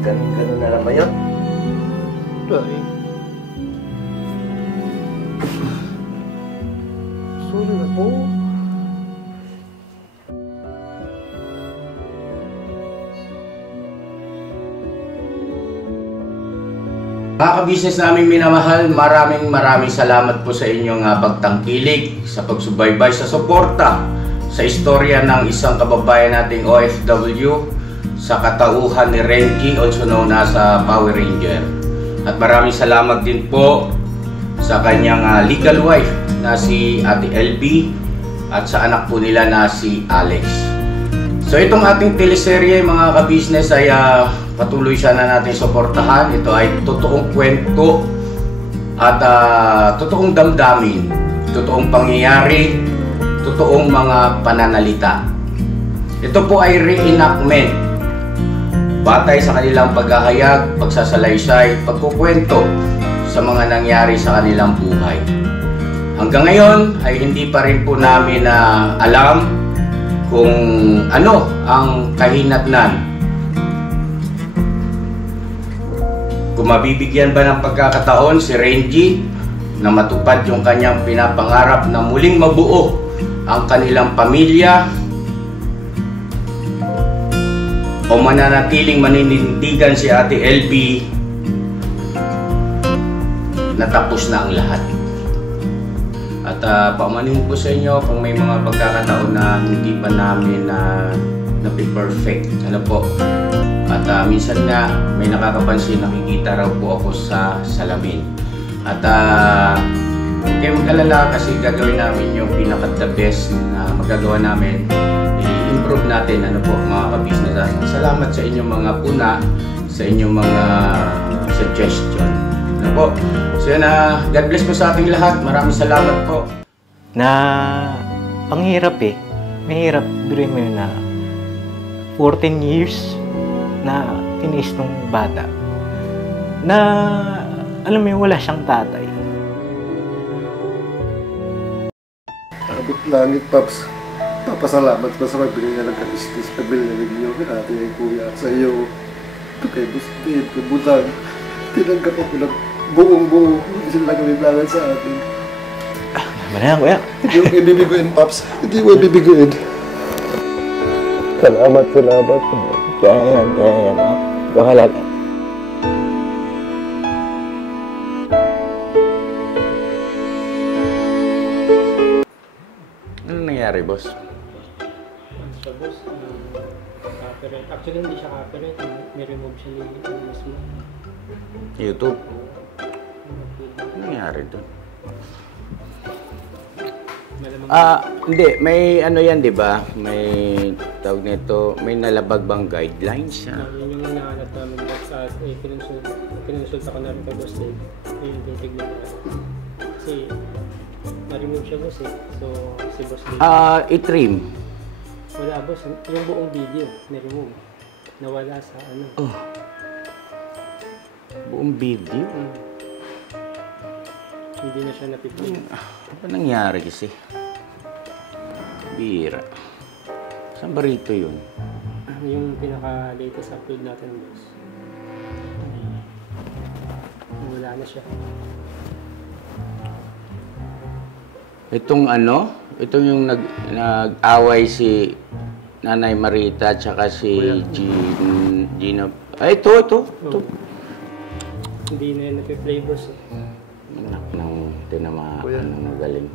Ganun na lang ba yun? Ay. Sorry na po. Mga ka-business naming minamahal, maraming salamat po sa inyong pagtangkilik, sa pagsubaybay, sa suporta sa istorya ng isang kababayan nating OFW sa katauhan ni Renji, also known as Power Ranger. At maraming salamat din po sa kanyang legal wife na si Ate LB at sa anak po nila na si Alex. So itong ating teleserye mga ka-business ay patuloy sana natin suportahan. Ito ay totoong kwento at totoong damdamin, totoong pangyayari, totoong mga pananalita. Ito po ay reenactment batay sa kanilang paghahayag, pagsasalaysay, pagkukwento sa mga nangyari sa kanilang buhay. Hanggang ngayon ay hindi pa rin po namin alam kung ano ang kahinatnan. Kung mabibigyan ba ng pagkakataon si Renji na matupad yung kanyang pinapangarap na muling mabuo ang kanilang pamilya, o mananatiling maninindigan si Ate LB na tapos na ang lahat. At paumanin po sa inyo kung may mga pagkakataon na hindi pa namin na-perfect. Ano po? At minsan nga may nakakapansin, nakikita raw po ako sa salamin. At huwag kayong mag-alala kasi gagawin namin yung pinaka-the best na magagawa namin. I-improve natin, ano po mga ka-business. Salamat sa inyong mga puna, sa inyong mga suggestion. Ano po? So yan, God bless po sa ating lahat. Maraming salamat po. Ang hirap eh. Mahirap. Biruin mo yun na 14 years na tiniis ng bata. Na, alam mo yun, wala siyang tatay. Abot langit, Paps. Papasalamat ko sa pagbili na ng kalistis, pagbili na ng iyo, ate ay kuya, sa iyo. Ito kay Bustin, kay Butang. Tinanggap ako ng buong-buo. Hindi sila kamilangan sa atin. Tama na yan, kuya. Hindi ko ibibiguin, Paps. Hindi ko ibibiguin. Salamat. Kaya yan. Bahala lang. Ano nangyari, boss? Sa boss, copyright. Actually, hindi siya copyright. May remove siya ng mismo. YouTube? Ano nangyari doon? Hindi. May ano yan, di ba? May tawag nito, may nalabag bang guidelines? Yun yung nahanap namin. Pinonsulta ko na rin kay Boss Dave. Yun yung titignan ko. Kasi, na-remove siya, boss eh. So, si Boss Dave. I-trim? Wala, boss. Yung buong video, na-remove. Nawala sa ano. Oh. Buong video? Hindi na siya napiplay. Ano nangyari kasi? Bira. Saan ba rito yun? Yung pinaka-latest upload natin, boss. Wala na siya. Itong ano? Itong yung nag-away si Nanay Marita at saka si Gina. Ay, ito. Hindi na yun napiplay, boss eh. Anak ng magaling.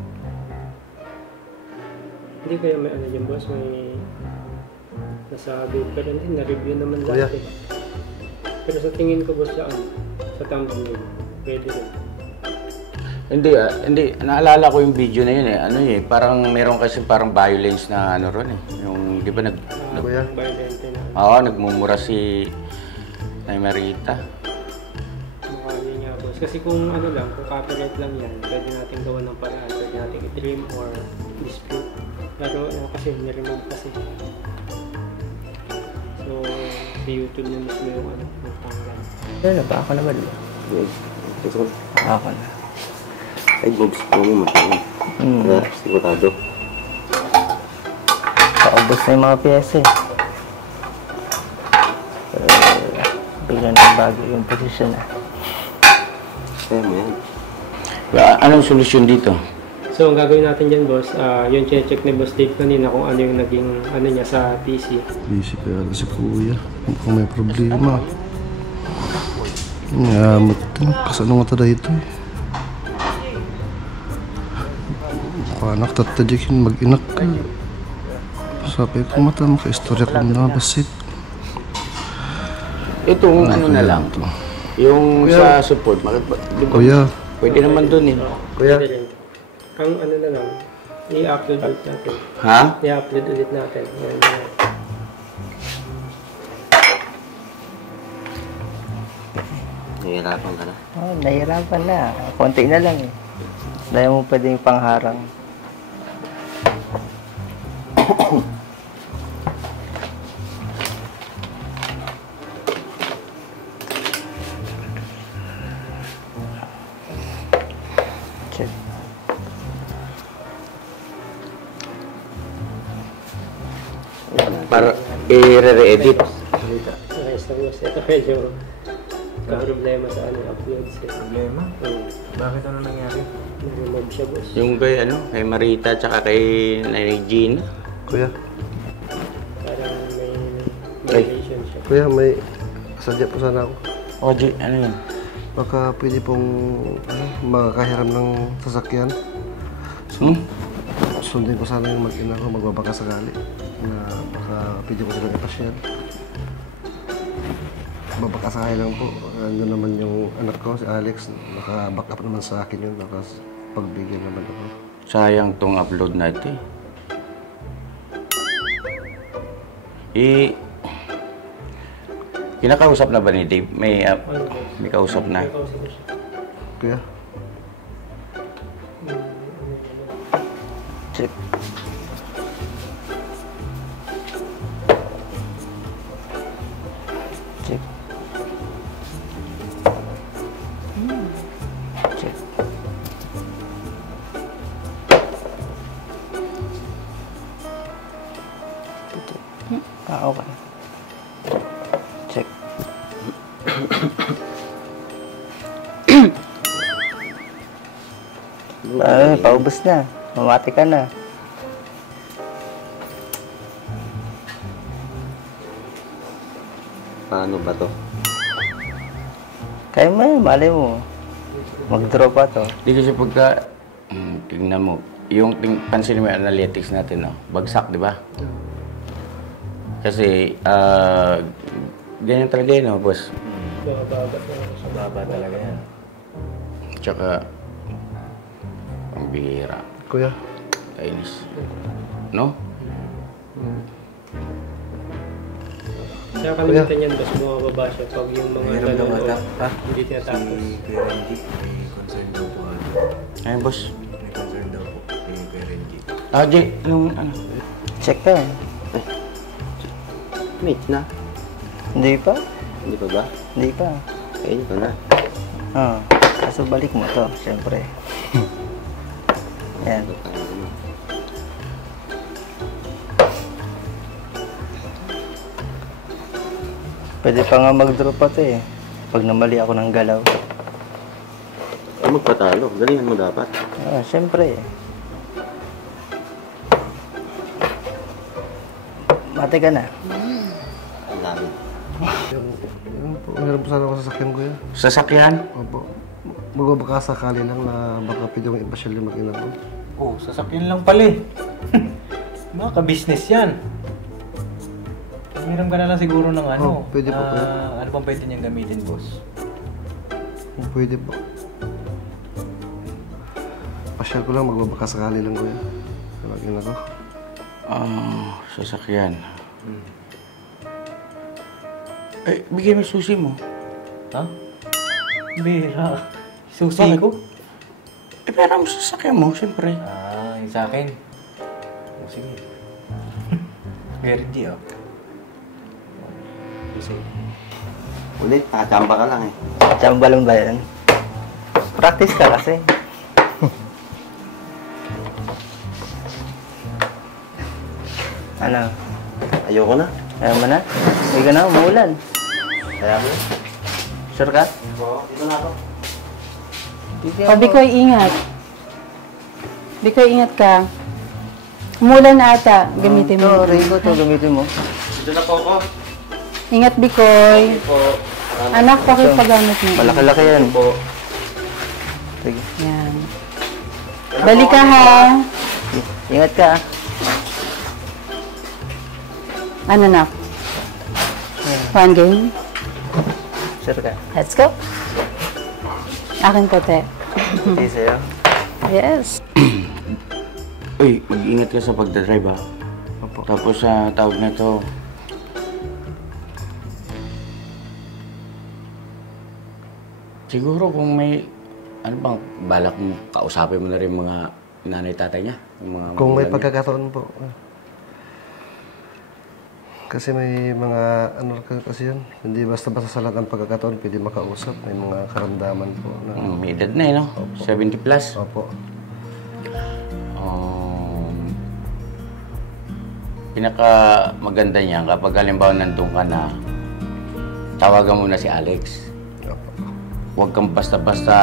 Hindi kaya may ano dyan, boss, may nasabi pa rin din, na-review naman lahat eh. Pero sa tingin ko, boss, sa thumbnail, pwede rin. Hindi. Naalala ko yung video na yun eh. Ano parang meron kasi parang violence na ano ron eh. Yung, di ba violent na. Oo, nagmumura si Nay Marita. Mukha niya, boss. Kasi kung ano lang, kung copyright lang yan, pwede natin gawa ng paraan. Pwede natin i-trim or dispute. Pero kasi niremove kasi. So, sa YouTube na mismo yung nagtanggal. Ano ba? Ako naman. Ako na. Ay, Bobs po mo matangin. Sigurado. Paubos na yung mga piyesa eh. biglang nagbago yung posisyon na. Kaya mo yan. Anong solusyon dito? So, ang gagawin natin dyan, boss, yung check ni Boss Dave kanina kung ano yung naging ano niya sa PC. Busy kaya si kuya. Kung may problema. Ngamot ito. Kasano nga tada ito eh. Panak tatadyakin mag-inak ka. Sabi ko mata maka-istorya ko na basit. Itong ano na lang. Yung Kuya. sa support. Kuya. Pwede naman dun eh. Kuya. Ang ano na lang, i-upload ulit natin. Ha? I-upload ulit natin. Yan, yan. Nahihirapan ka na. Oh, nahihirapan na. Konti na lang eh. Dahil mo pwedeng pangharang. Check. Para i-re-edit. Okay, so boss, ito medyo ka-problema sa ano, uploads eh. Problema? Bakit ano nangyari? Nag-remove siya, boss. Yung kay ano, kay Marita tsaka kay Nanay Jean. Kuya. Parang may violation siya. Kuya, may sadya po sana ako. O, ano yun? Baka pwede pong makahiram ng sasakyan. Sundin ko sana yung mag-ina ko, magbabaka sakali. Na baka pwede ko silang ipasyal. Babaka sakali lang po. Ano naman yung anak ko, si Alex. Naka-back up naman sa akin yun. Tapos pagbigyan naman ako. Sayang tong upload natin. Kinakausap na ba ni Dave? May kausap na. May kausap ko siya. Kuya, Check. Check. Check. Okay. Check. Paubos na. Mamati ka na. Paano ba to? Kaya mo yan, malay mo. Mag-draw pa to. Di kasi pagka, tingnan mo, yung pansin mo yung analytics natin, no? Bagsak, di ba? Kasi, ganyan talaga yun, no, boss? Babagat na ako siya. Baba talaga yan. Tsaka, ang bihira. kuya. Kainis. No? Kaya kalimutan yan, boss, bumababa siya pag yung mga Mayroon tanong daw ko, hindi tinatapos. Kuya Renji, may concern daw po. Ayun, boss. May concern daw po kay Kuya Renji. Jay, anong, ano? Check ka. Mate na. Hindi pa? Hindi pa ba? Hindi pa. Ayun ko na. Ah, kaso balik mo to, siyempre. Yan. Pwede pa nga mag-draw pa to eh. Pag namali ako ng galaw. Ay, magpatalo. Galingan mo dapat. Ah, siyempre. Mati ka na. Ang dami. Yung po, meron po sana ako sasakyan, kuya. Sasakyan? Opo. Magbabaka sakali lang na baka pwede mo ipasyal yung mag-ina ko. Oh, sasakyan lang pala eh. Mga ka-business yan. Meron ka na lang siguro ng ano. Oh, pwede po, kuya. Ano pang pwede niyang gamitin, boss? Kung pwede po. Pasyal ko lang, magbabaka sakali lang, kuya. Yung mag-ina ko. Sasakyan. Eh, bigay mo yung susi mo. Ha? Bira. Susi Bakit? ko? Eh, pera mo sa sasakyan mo, siyempre. Ah, yung sa akin. Oh, sige. Guarantee, oh. Sige. Ulit, nakachamba ka lang eh. Chamba lang ba yan? Practice ka kasi. Ano? Ayoko na. Ayaw mo na? Hindi ka na, umuulan. Kaya mo. Sure ka? O, Bikoy, ingat. Bikoy, ingat ka. Umulan na ata. Gamitin mo. Raincoat to, gamitin mo. Dito na po ako. Ingat, Bikoy. Anak, pakipagamit mo. Malaki-laki yan. Sige. Yan. Balik ka, ha? Ingat ka. Ano na? One game? Sure ka. Let's go. Akin puti. Hindi sa'yo. Yes. Uy, mag-ingat ka sa pagdadrive ha. Tapos sa tawag na to, siguro kung may, ano bang balak mo, kausapin mo na rin mga nanay-tatay niya? Mga Kung may magulang niya? pagkakataon po. Kasi may mga, ano kasi yun, hindi basta-basta sa lahat ng pagkakataon pwede makausap. May mga karamdaman po na, May edad na eh, no? 70 plus. opo. Pinaka maganda niya kapag halimbawa nandun ka na, tawagan mo na si Alex. Opo. Huwag kang basta-basta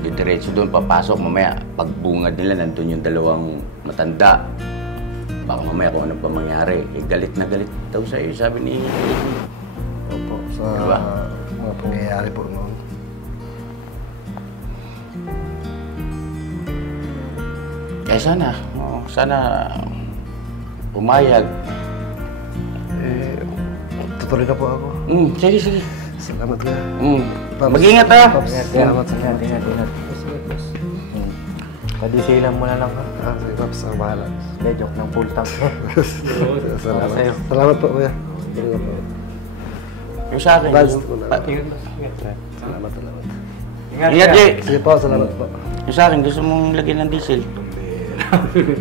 didiretso doon, papasok. Mamaya, pagbungad nila, nandun yung dalawang matanda. Baka mamaya kung ano pa mangyari. Eh, galit na galit daw sa'yo, sabi ni... Opo, sa Diba? mga pangyayari po noon. Eh, sana. Sana pumayag. Eh, tutuloy na po ako. Sige, sige. Salamat ka. Mag-ingat ha! Pops, salamat, salamat. Ingat. Padisilan mo na lang ha. Sige, Pops, ang bahala. Hindi, joke ng full tank. Salamat. sa'yo. Salamat po, kuya. Salamat po. Yung sa akin. Vals, Salamat. salamat. Ingat, Jay! Sige po, salamat po. Yung sa akin, gusto mong lagyan ng diesel.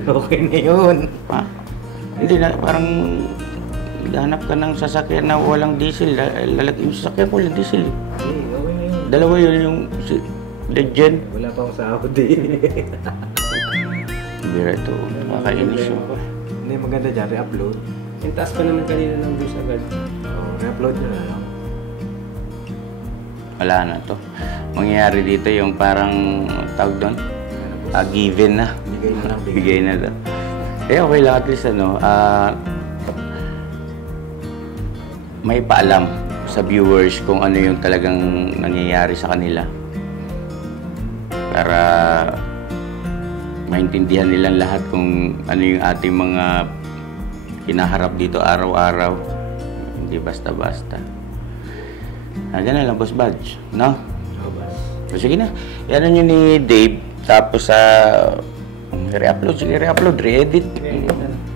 Okay na yun. Ha? Hindi na, parang hanap ka ng sasakyan na walang diesel. Lalagyan yung sasakyan ko walang diesel. Okay na yun. Dalawa yun yung Legend. Wala pa akong sahod eh. Bira ito. Nakakainis yun. Hindi, maganda dyan. Re-upload. Yung taas pa naman kanina ng views agad. Re-upload nyo na lang. Wala na to. Mangyayari dito yung parang tawag doon. Given na. Bigay na lang. Bigay na daw. Eh, okay lang at least may paalam sa viewers kung ano yung talagang nangyayari sa kanila. Para maintindihan nilang lahat kung ano yung ating mga hinaharap dito araw-araw. Hindi basta-basta. Diyan na lang, Boss Badge. No? So, sige na. Yan nyo ni Dave. Tapos re-upload. Sige, re-upload. Re-edit.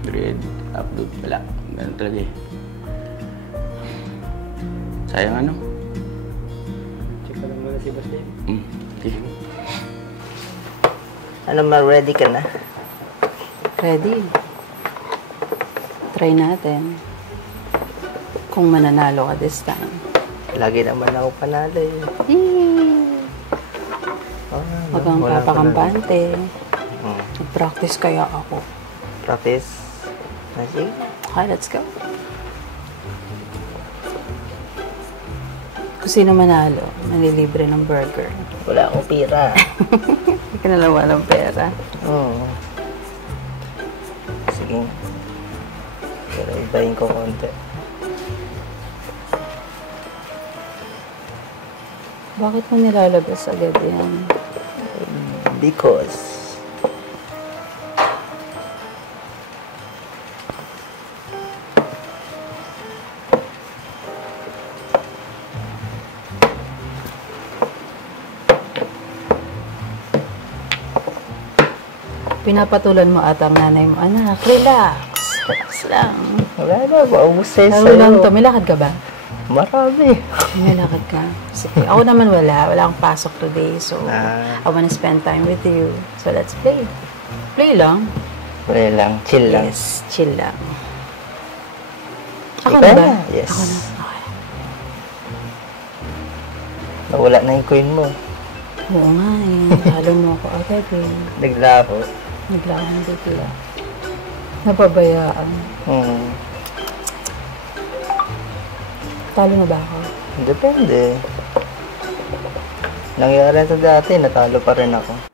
Re-edit. Upload. Wala. Ganun talaga eh. Sayang ano? Check ka lang muna si Boss Dave. Okay. Ano, ma-ready ka na? Ready. Try natin. Kung mananalo ka this time. Lagi naman ako panalo eh. Huwag kang papakampante. Nag-practice kaya ako. Practice. Sige. Okay, let's go. Kung sino manalo, manlilibre ng burger. Wala akong pira. Hindi ka nalang walang pera. Oo. Sige. Pero ibahin ko konti. Bakit mo nilalabas agad yan? Because Pinapatulan mo ata ang nanay mo. Anak, relax. Relax lang. wala na, maubos sa'yo. Lalo lang to. May lakad ka ba? Marami. May lakad ka. Sige. Ako naman wala. Wala akong pasok today. So, Ah. I wanna spend time with you. So, let's play. Play lang. Wala lang, chill lang. Yes, chill lang. Ako Ikaw na ba? na? Yes. Ako na. Okay. Nawala na yung coin mo. Oo nga eh. Talo mo ako agad eh. Naglaho. Naglahan bigla. Napabayaan. Hmm. Talo na ba ako? Depende. Nangyari sa dati, natalo pa rin ako.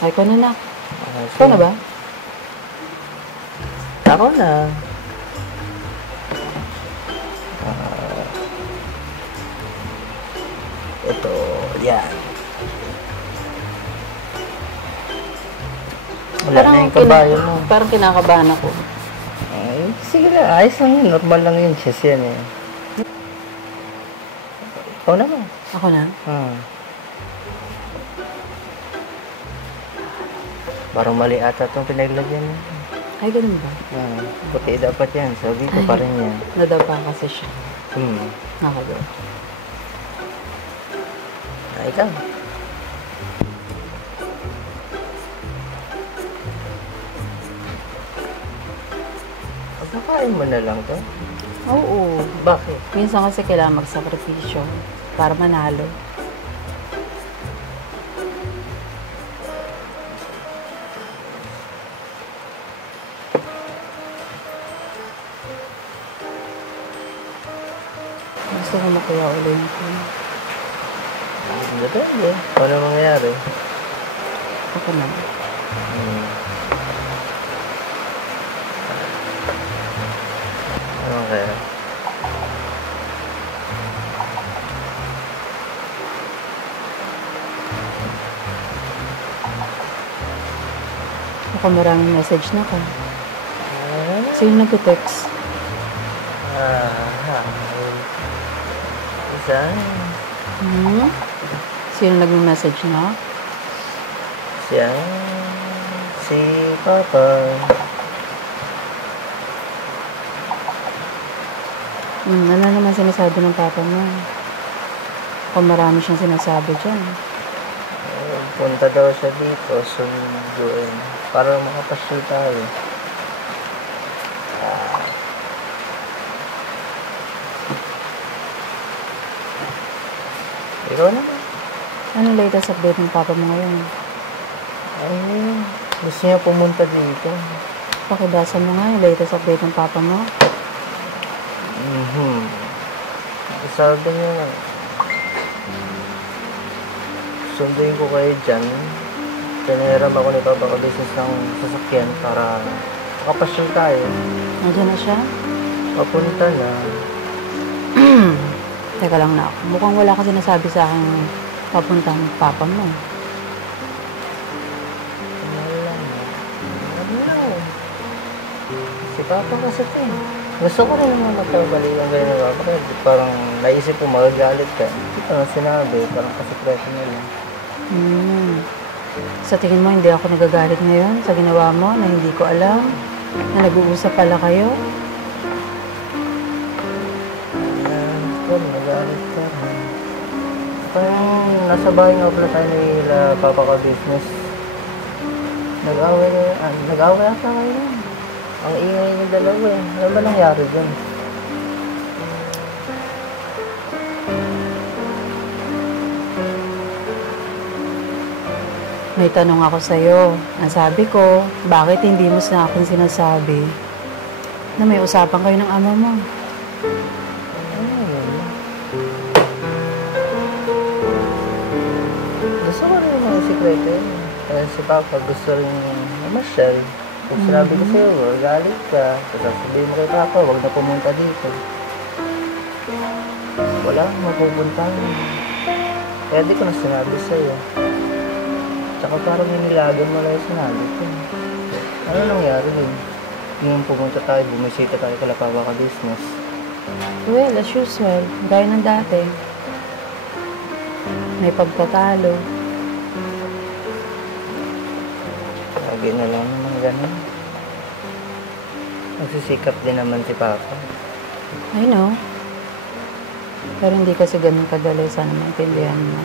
Ay, ko na na. Ikaw na ba? Ako na. Ito, yan. Wala na yung kabayo mo. Parang kinakabahan ako. Ay, sige lang. Ayos lang yun. Normal lang yun. Chess yan eh. Ikaw naman. Ako na? Parang mali ata itong pinaglagyan mo. Ay, ganun ba? Puti dapat yan. Sabi ko pa rin yan. Nadapa kasi siya. Nakagawa. Ay, ikaw. Pagkakain mo na lang to? Oo. Bakit? Minsan kasi kailangan magsakripisyo para manalo. Gusto ko makuha ulit yung Depende. Ano mangyayari? ako na. Ano kaya? Mukhang maraming message na ka. Sino nag-text? Isa? Sino nag-message na? Siya? Si Papa. Ano naman sinasabi ng papa mo? Kung marami siyang sinasabi dyan. Punta daw siya dito, sunduin. Para makapasyal tayo. Ikaw naman. Anong latest update ng papa mo ngayon? Ay, gusto niya pumunta dito. Pakibasa mo nga yung latest update ng papa mo. Sabi niya, sunduin ko kayo dyan. Pinahiram ako ni Papa ka-business ng sasakyan para makapasyal tayo. Nandiyan na siya? Papunta na. Teka lang na. Mukhang wala ka sinasabi sa akin papunta ng papa mo. Si Papa kasi ito eh. Gusto ko rin naman magkabalikan ganyan na Papa. Parang naisip ko magagalit ka. Hindi ko na sinabi. Parang kasikreto nila. Sa tingin mo, hindi ako nagagalit ngayon sa ginawa mo na hindi ko alam na nag-uusap pala kayo? Nagalit ka. Parang nasa bahay nga pala tayo nila Papa ka-business. Nag-away ata kayo. Ang ingay yung dalawa eh. Ano ba nangyari dyan? May tanong ako sa'yo. Ang sabi ko, bakit hindi mo sa akin sinasabi na may usapan kayo ng ama mo? Gusto ko rin mga sikreto yun. Kaya si Papa gusto rin masyal. Kung sinabi ko sa'yo, galit ka. Tapos sasabihin mo kay Papa, huwag na pumunta dito. Wala akong mapupuntahan. Kaya di ko na sinabi sa'yo. Tsaka parang inilagan mo na yung sinabi ko. Ano nangyari din? Nung pumunta tayo, bumisita tayo kala Papa ka-business. Well, as usual, gaya ng dati. May pagtatalo. Lagi na lang naman ganun. Nagsisikap din naman si Papa. I know. Pero hindi kasi ganun kadali. Sana maintindihan mo.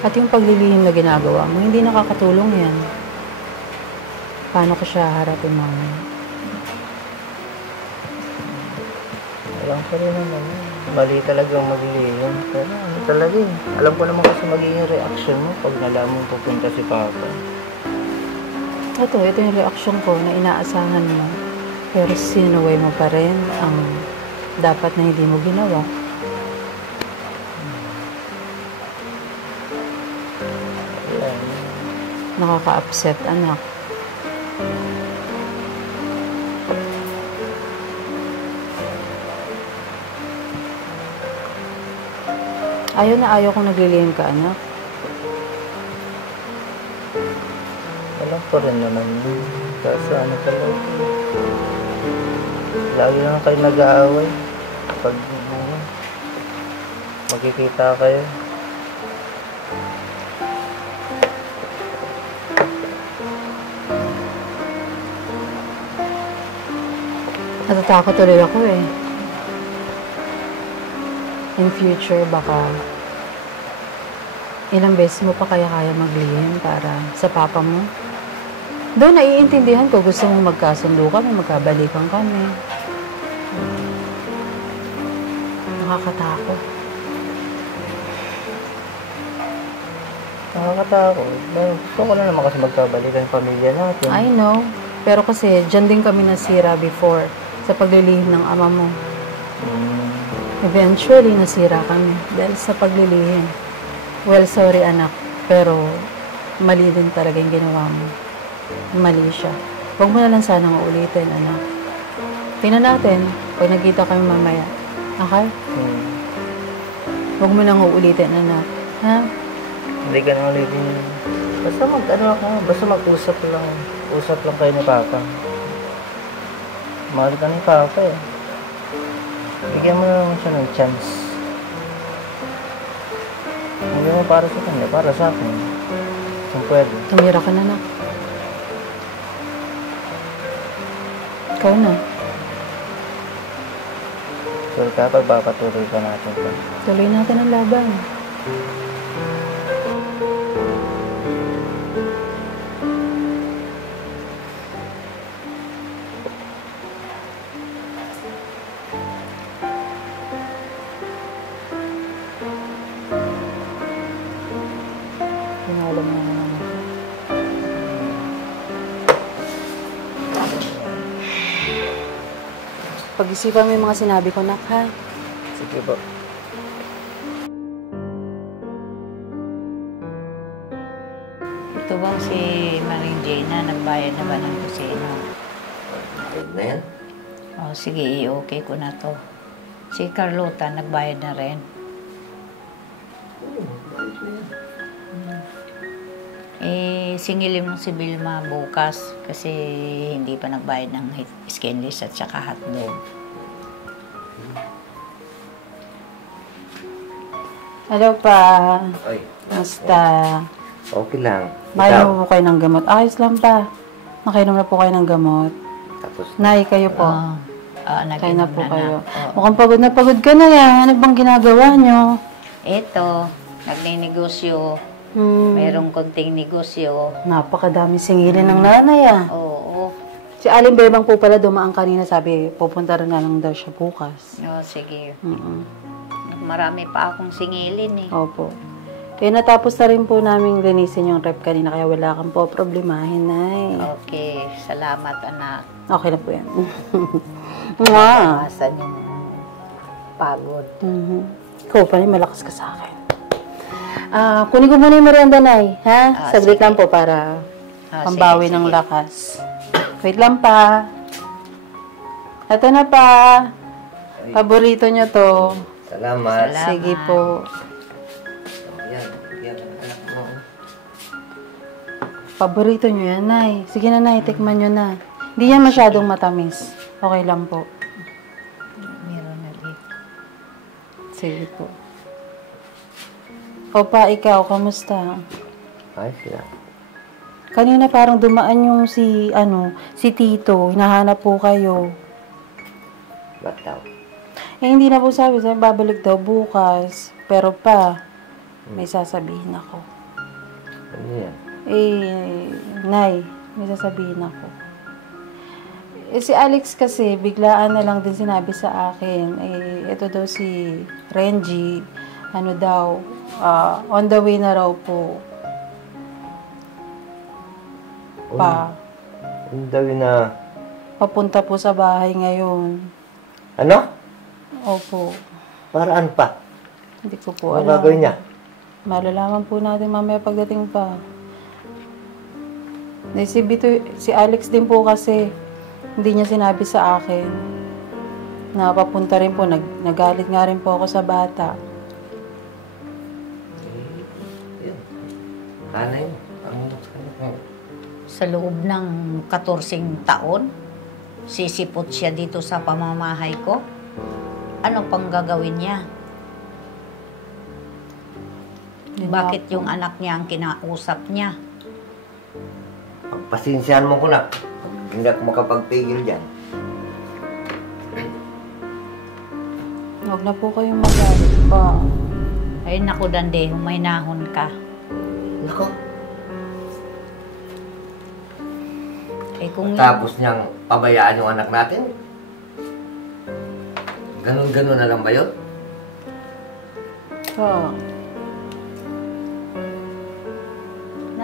At yung paglilihim na ginagawa mo, hindi nakakatulong yan. Paano ko siya harapin mamaya? Alam ko rin naman. Mali talagang maglilihim. Pero ano talaga eh. Alam ko naman kasi magiging reaction mo pag nalaman pupunta si Papa. Ito yung reaksyon ko na inaasahan mo. Pero sinuway mo pa rin ang dapat na hindi mo ginawa. Nakaka-upset, anak. Ayaw na ayaw kong naglilihim ka, anak. Alam ko rin naman. Kasi ano talaga. Lagi lang kayo nag-aaway. Pag magkikita kayo. Natatakot tuloy ako eh. In future, baka ilang beses mo pa kaya maglihim para sa papa mo. Doon, naiintindihan ko. Gusto mong magkasundo kami, magkabalikan kami. Nakakatakot. Nakakatakot. Gusto ko na naman kasi magkabalikan yung pamilya natin. I know. Pero kasi, dyan din kami nasira before sa paglilihim ng ama mo. Eventually, nasira kami dahil sa paglilihim. Well, sorry anak, pero mali din talaga yung ginawa mo. Mali siya. Huwag mo na lang sanang uulitin, anak. Tingnan natin pag nagkita kami mamaya. Okay? Huwag mo nang uulitin, anak. Ha? Hindi ka na ulitin. Basta basta mag-usap lang. Usap lang kayo ni Papa. Mahal ka ni Papa eh. Bigyan mo na lang siya ng chance. Hindi mo para sa kanya, para sa akin. Kung pwede. Tumira ka na, anak. Ikaw na. Sure ka, pagpapatuloy ka natin. Tuloy natin ang laban. Pinalam na naman ako. Pag-isipan mo yung mga sinabi ko, nak, ha? Sige po. Ito bang si Maring Jane nagbayad na ba ng kusino? Ayun na yan. O sige, i-okay ko na to. Si Carlota nagbayad na rin. Singilin mo si Vilma bukas kasi hindi pa nagbayad ng skinless at saka hotdog. Hello pa. Ay, Basta. okay lang. Makainom po kayo ng gamot. Ayos lang pa. Makainom na po kayo ng gamot. Tapos, Nay, kayo po. Kayo na Nag-inom po na kayo. Oo. Mukhang pagod ka na yan. Ano bang ginagawa nyo? Ito, nagninegosyo. Mayroong konting negosyo. Napakadami singilin ng nanay ah. Oo. Si Aling Bebang po pala dumaan kanina. Sabi, pupunta rin na lang daw siya bukas. O, sige. Mm-mm. Marami pa akong singilin eh. Opo. Kaya natapos na rin po namin linisin yung rep kanina. Kaya wala kang po problemahin, Nay. Okay, salamat anak. Okay na po yan. Mwah! Iwasan yung pagod. Ikaw pa rin, malakas ka sa akin. Kunin ko muna yung merienda, Nay. Ha? Saglit sige. lang po para pambawi sige, ng sige. lakas. Wait lang pa. Ito na pa. Paborito nyo to. salamat. Salamat. Sige po. Yan, yan ang anak mo. Paborito nyo yan, Nay. Sige na, Nay. Tikman nyo na. Hindi yan masyadong matamis. Okay lang po. Meron na rin. Sige po. Opa, ikaw, kamusta? Ayos lang. Kanina parang dumaan yung si Tito. Hinahanap po kayo. Ba't daw? hindi na po sabi babalik daw bukas. Pero pa, may sasabihin ako. Ano yan? Nay, may sasabihin ako. Si Alex kasi, biglaan na lang din sinabi sa akin. Ito daw si Renji, ano daw, on the way na raw po. Pa. On the way na... Papunta po sa bahay ngayon. Ano? Opo. Paraan pa? Hindi ko po Ano alam. gagawin niya? Malalaman po natin mamaya pagdating pa. Si Alex din po kasi, hindi niya sinabi sa akin. Napapunta rin po, nagalit nga rin po ako sa bata. Yun. Nanay mo. Sa loob ng 14 taon, sisipot siya dito sa pamamahay ko. Ano pang gagawin niya? Bakit yung anak niya ang kinausap niya? Pagpasensyahan mo ko na. Hindi ako makapagpigil dyan. Huwag na po kayong magalit pa. Ay naku, Dande, humaynahon ka. Nako. Eh kung Tapos niyang pabayaan yung anak natin? Ganun-ganun na lang ba yun? Pa.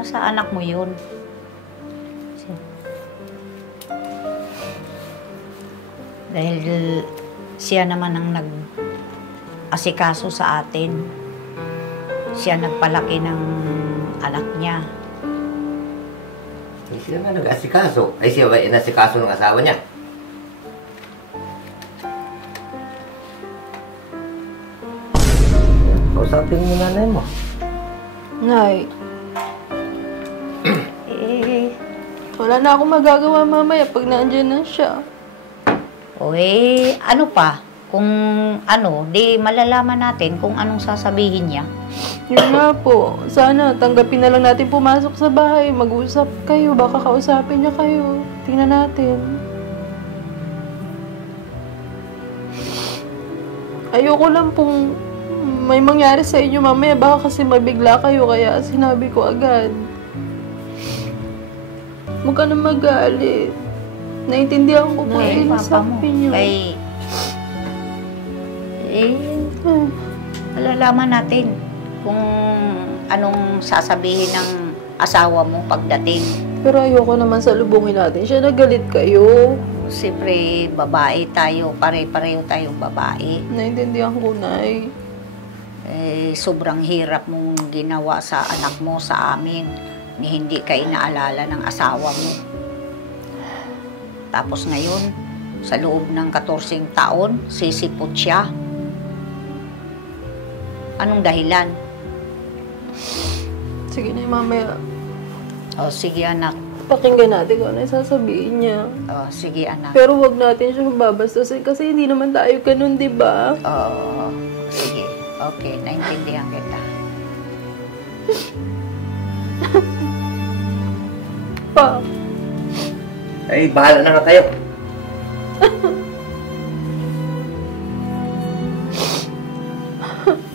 nasa anak mo yun. Dahil siya naman ang nag-asikaso sa atin. Siya nagpalaki ng anak niya. Eh, siya nga nag-asikaso. Ay, siya ba inasikaso ng asawa niya? Kausapin mo nanay mo. Nay. Wala na akong magagawa mamaya pag nandiyan na siya. O ano pa? Kung ano, di malalaman natin kung anong sasabihin niya. Yun nga po. Sana tanggapin na lang natin pumasok sa bahay. Mag-usap kayo. Baka kausapin niya kayo. Tingnan natin. Ayoko lang pong may mangyari sa inyo mamaya. Baka kasi mabigla kayo. Kaya sinabi ko agad. Huwag ka na magalit. Naintindihan ko po yung sabi niyo. Malalaman natin kung anong sasabihin ng asawa mo pagdating. Pero ayoko naman salubungin natin siya. Nagalit kayo. Siyempre, babae tayo. Pare-pareho tayong babae. Naintindihan ko, Nay. Sobrang hirap mong ginawa sa anak mo, sa amin. Ni hindi ka inaalala ng asawa mo. Tapos ngayon, sa loob ng 14 taon, sisipot siya. Anong dahilan? Sige na, mamaya. O, sige anak. Pakinggan natin kung ano yung sasabihin niya. O, sige anak. Pero wag natin siya babastusin kasi hindi naman tayo ganun, di ba? Oo, sige. Okay, naintindihan kita. Pa. Ay, bahala na nga kayo.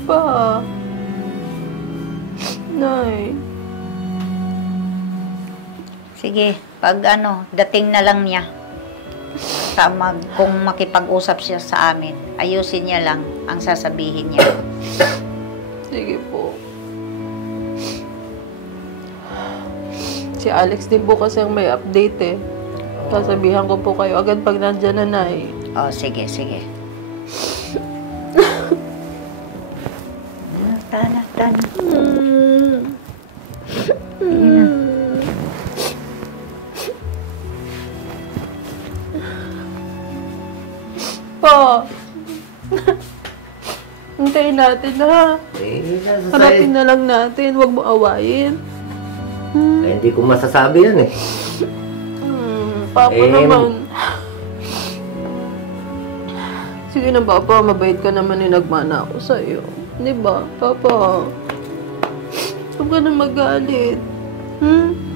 Pa. Nay. Sige, pag dating na lang niya. Kung makipag-usap siya sa amin, ayusin niya lang ang sasabihin niya. Sige po. Si Alex din po kasi ang may update eh. Sasabihan ko po kayo agad pag nandyan na, Nay. O, sige, sige. Tana. Pa. Hintayin natin na. Harapin na lang natin. Huwag mo awayin. Ay, hindi ko masasabi yan eh. Papa naman. Sige na, Papa. Mabait ka naman yung nagmana ako sa'yo. Di ba, Papa? Huwag ka na magalit.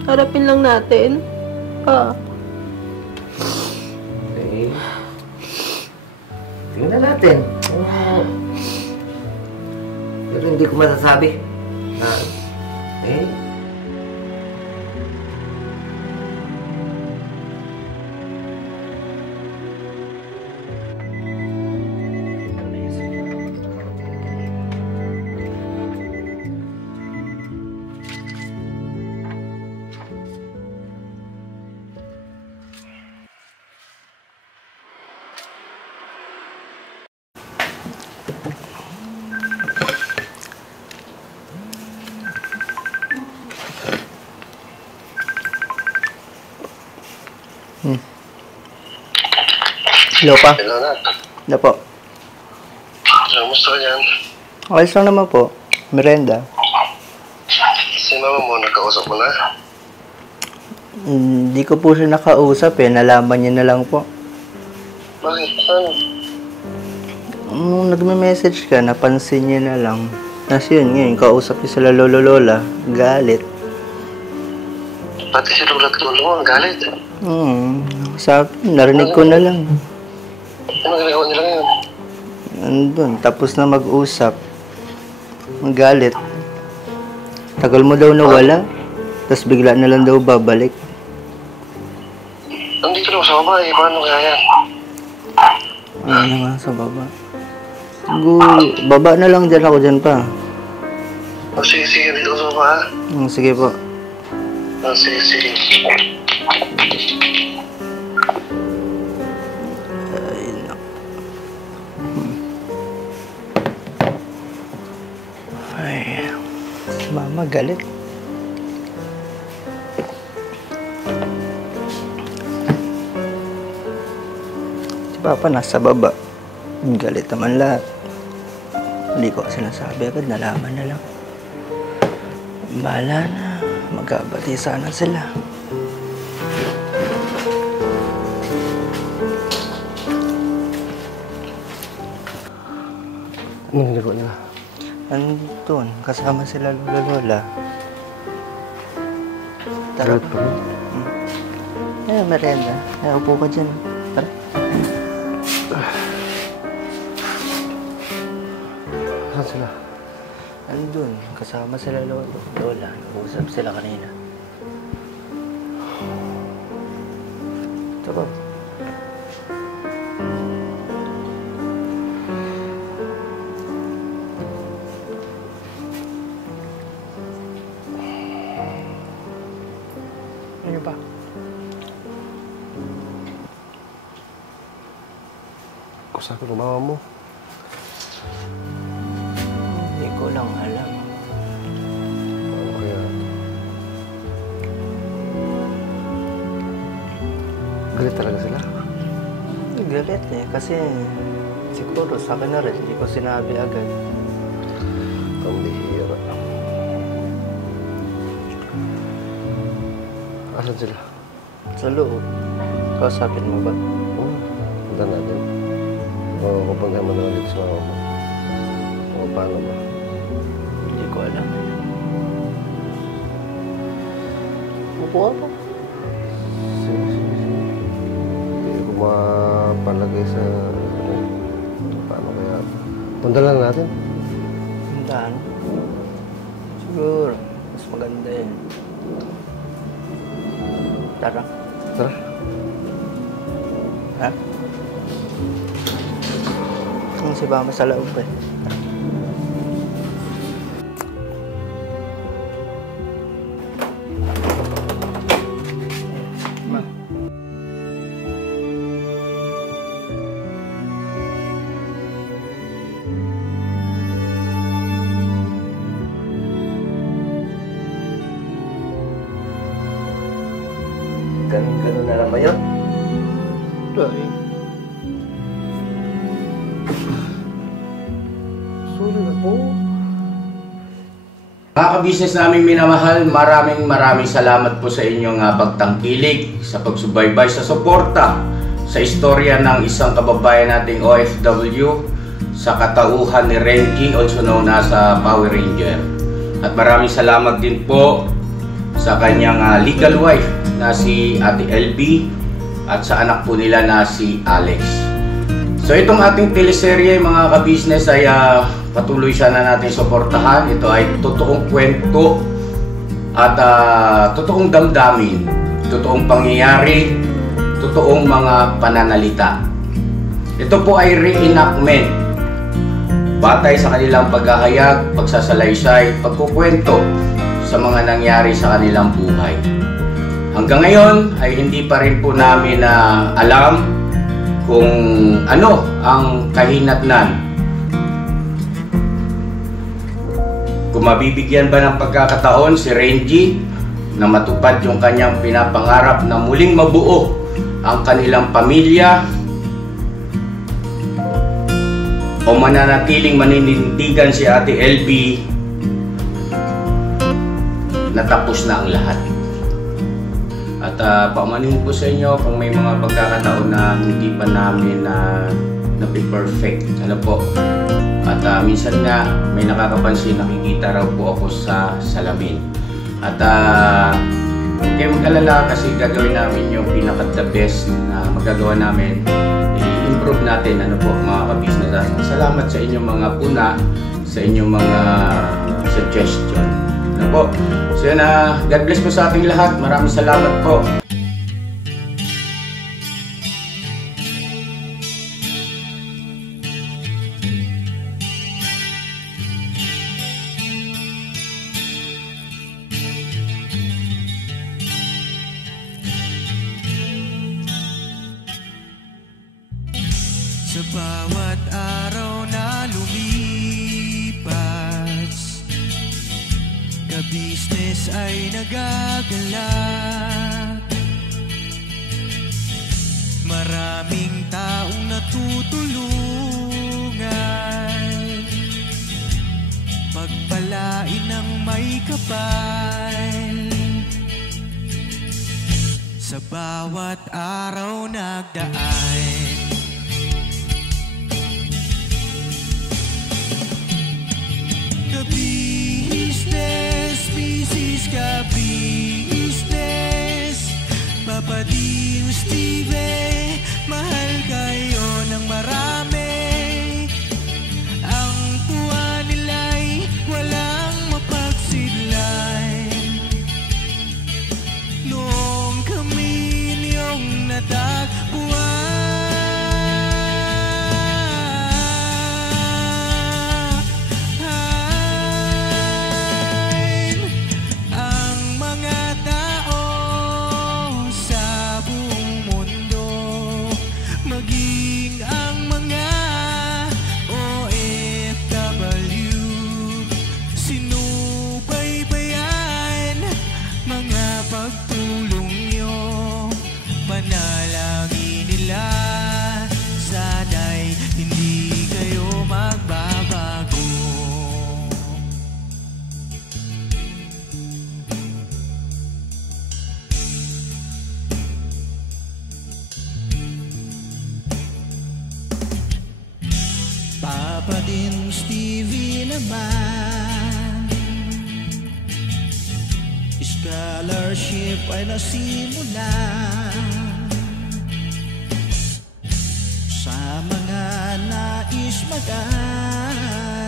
Harapin lang natin. Pa. Okay. Tingnan natin. ko masasabi. Eh? Hello pa? Hello, Nat. Ano po? Kamusta ka yan? Okay lang naman po. Merenda. Si mama mo, nagkausap mo na? Hindi ko po siya nakausap eh. Nalaman niya na lang po. Bakit? Ano? Nung nagme-message ka, napansin niya na lang. Tapos yun, ngayon, kausap niya sila lolo-lola. Galit. Pati si Lola at Lolo mo, ang galit. Sabi, narinig ko na lang. Ano ginagawa nila ngayon? Andun, tapos na mag-usap. Magalit. Tagal mo daw nawala. Tapos bigla na lang daw babalik. Nandito lang sa baba eh. Paano kaya yan? Ano na nga sa baba? Siguro, baba na lang dyan ako dyan pa. Sige, sige. Dito sa baba ha? Sige po. Sige, sige. Ay, mama galit. Si Papa nasa baba. Galit naman lahat. Hindi ko sinasabi agad, nalaman na lang. Bahala na. Magkabati sana sila. Anong ginagawa nila? Andun, kasama sila lola-lola. Tara. Merenda. Upo ka dyan. Tara. Saan sila? Andun, kasama sila lola. Nag-usap sila kanina. Ito ba? Ano ba? Kusapin ng mama mo. Hindi ko lang alam. Ano kaya? Galit talaga sila? Galit eh, kasi siguro sa akin na rin, hindi ko sinabi agad. Ang bihira. Asan sila? Sa loob. Kausapin mo ba? Punta natin. Makupunta mo naman dito sa mama mo. O paano ba? Hindi ko alam. Upo ka pa. Sige. Hindi ko mapalagay sa... Paano kaya? Punta lang natin. Puntahan? Siguro. Mas maganda yun. Tara. Tara. Ha? Kung si Mama sa loob eh. Ma. Ganun na lang ba yun? Dahil. Sorry na po. Mga kabisnes naming minamahal, maraming salamat po sa inyong pagtangkilik, sa pagsubaybay, sa suporta, sa istorya ng isang kababayan nating OFW, sa katauhan ni Renki, also known as Power Ranger. At maraming salamat din po sa kanyang legal wife na si Ate LB at sa anak po nila na si Alex. So itong ating teleserye mga kabisnes ay patuloy sana natin suportahan. Ito ay totoong kwento at totoong damdamin, totoong pangyayari, totoong mga pananalita. Ito po ay reenactment, batay sa kanilang paghahayag, pagsasalaysay, pagkukwento sa mga nangyari sa kanilang buhay. Hanggang ngayon ay hindi pa rin po namin alam kung ano ang kahinatnan. Kung mabibigyan ba ng pagkakataon si Renji na matupad yung kanyang pinapangarap na muling mabuo ang kanilang pamilya, o mananatiling maninindigan si Ate LB na tapos na ang lahat. At paumanin po sa inyo kung may mga pagkakataon na hindi pa namin na-perfect. Ano po? At minsan nga may nakakapansin, nakikita raw po ako sa salamin. At huwag kayong mag-alala kasi gagawin namin yung pinaka-the best na magagawa namin. I-improve natin, ano po mga ka-business. Salamat sa inyong mga puna, sa inyong mga suggestion. Ano po? So yun, God bless po sa ating lahat. Maraming salamat po. Sa bawat araw na lumipas, ka-business ay nagagalak. Maraming taong natutulungan, pagpalain ng may kapal. Sa bawat araw nagdaan, ka-business, business ka-business, Papa Dio, Steve, mahal kayo ng marami. Ang tuwa nila'y walang mapagsidlay. Noong kami niyong natagpuan, Papa din Stevie naman, scholarship ay nasimulan. Sa mga nais mag-aral,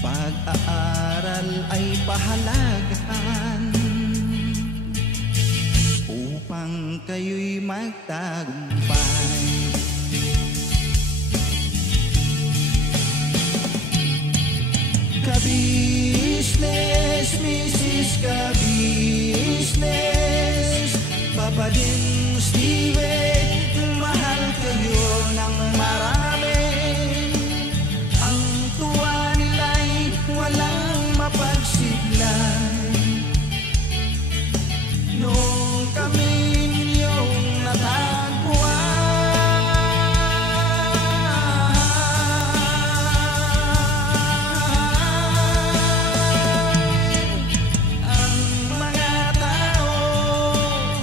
pag-aaral ay pahalagahan upang kayo'y magtagumpay. Ka-business, Mrs. Ka-business, Papa din Steve, mahal kayo ng marami. Ang tuwa nila'y walang mapagsiglay. Noong kami ninyong natagpuan, ang mga tao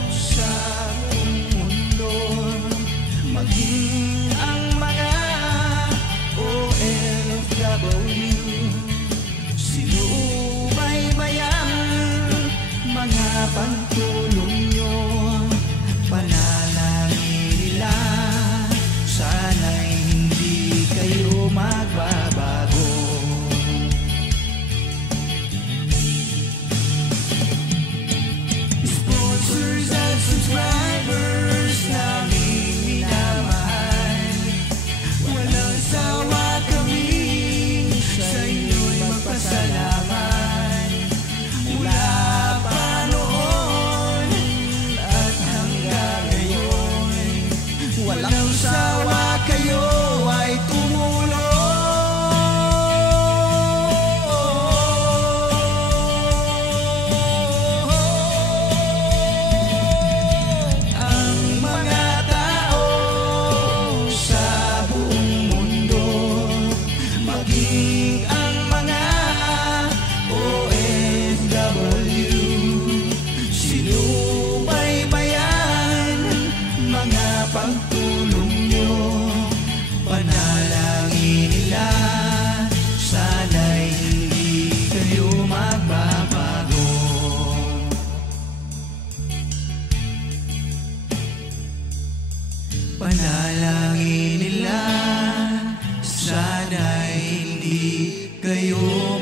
sa buong Panalangin nila, sana'y hindi kayo